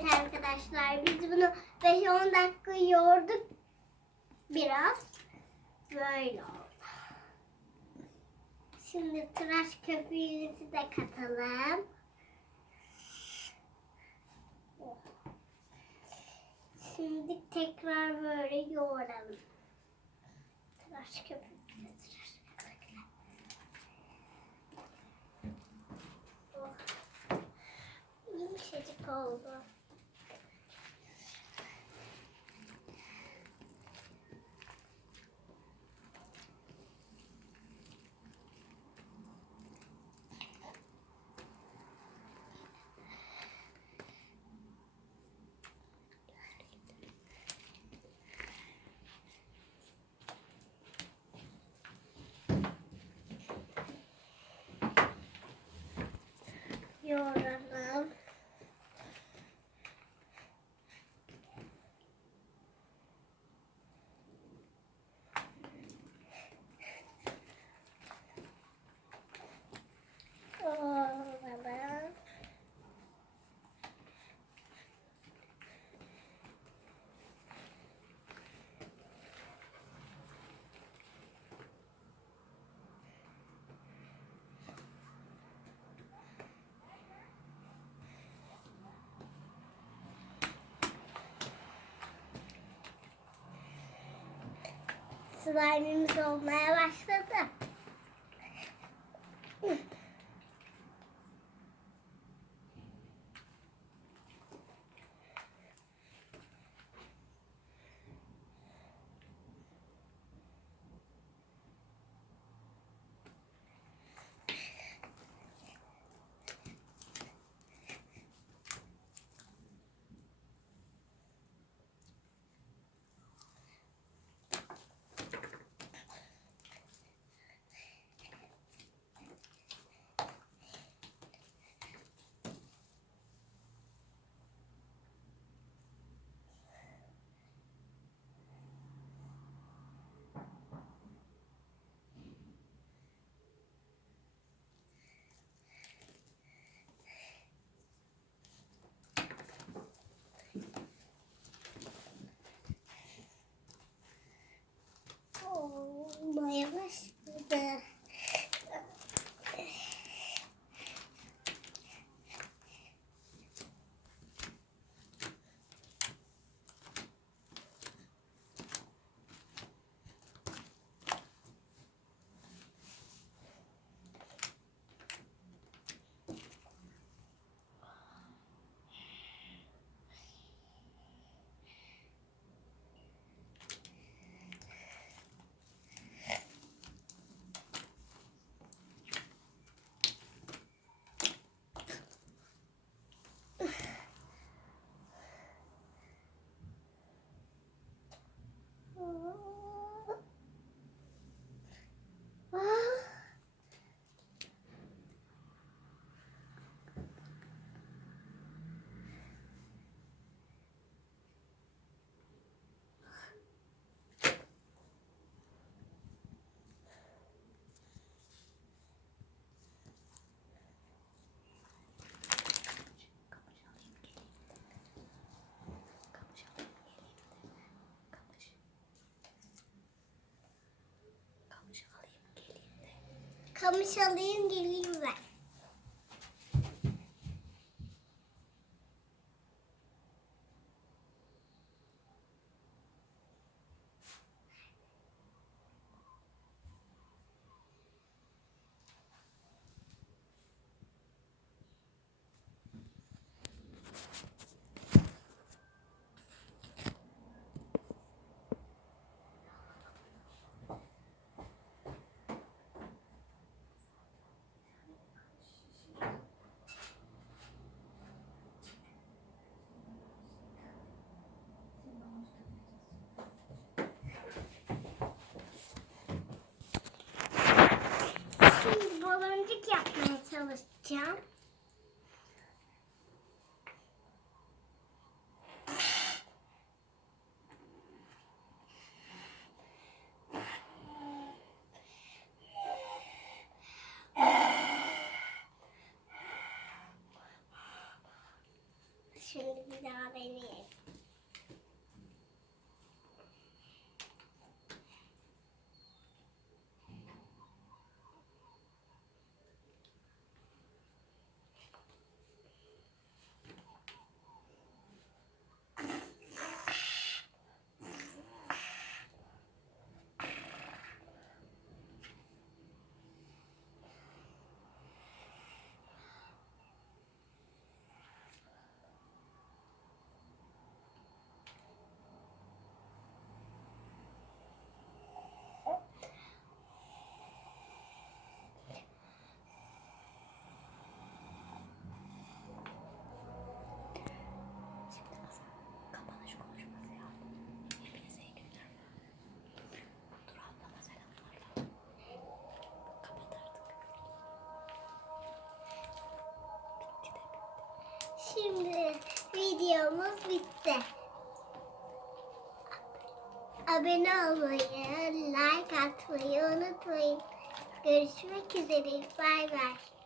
Evet arkadaşlar, biz bunu 5-10 dakika yoğurduk. Biraz böyle oldu. Şimdi tıraş köpüğümüzü de katalım. Şimdi tekrar böyle yoğuralım. Tıraş köpüğüyle tıraş köpüğüyle. Oh. Yumuşacık oldu. Yoğuralım. Yoğuralım. Slime'ımız olmaya başladı. Olmaya başladı. Kamış alayım geleyim ben. Şimdi baloncuk yapmaya çalışacağım. Şimdi bir daha deneyelim. Kapanış konuşması yap. Hepinize iyi günler. Dur ablama selamlarla. Kapat artık. Bitti de bitti. Şimdi videomuz bitti. Abone olmayı, like atmayı unutmayın. Görüşmek üzere. Bay bay.